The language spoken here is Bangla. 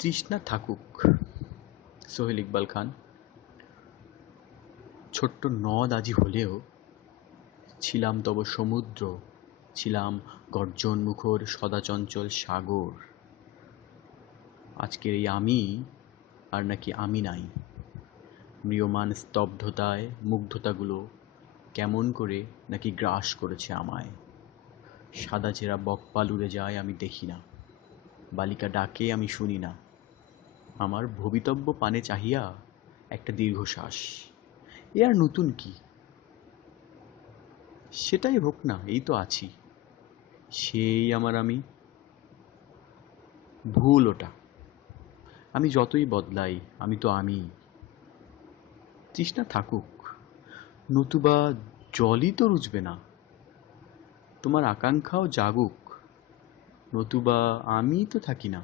তৃষ্ণা থাকুক। সোহেল ইকবাল খান। ছোট্ট নদ আজি হলেও ছিলাম তব সমুদ্র, ছিলাম গর্জন মুখর সদাচঞ্চল সাগর। আজকের এই আমি আর নাকি আমি নাই। ম্রিয়মাণ স্তব্ধতায় মুগ্ধতাগুলো কেমন করে নাকি গ্রাস করেছে আমায়। সাদা চেরা বকপাল উড়ে যায় আমি দেখি না, বালিকা ডাকে আমি শুনি না। আমার ভবিতব্য পানে চাহিয়া একটা দীর্ঘশ্বাস। এ আর নতুন কি? সেটাই হোক না, এই তো আছি। সেই আমার আমি। ভুল ওটা। আমি যতই বদলাই আমি তো আমিই। তৃষ্ণা থাকুক, নতুবা জলই তো রুচবে না। তোমার আকাঙ্ক্ষাও জাগুক, নতুবা আমিই তো থাকি না।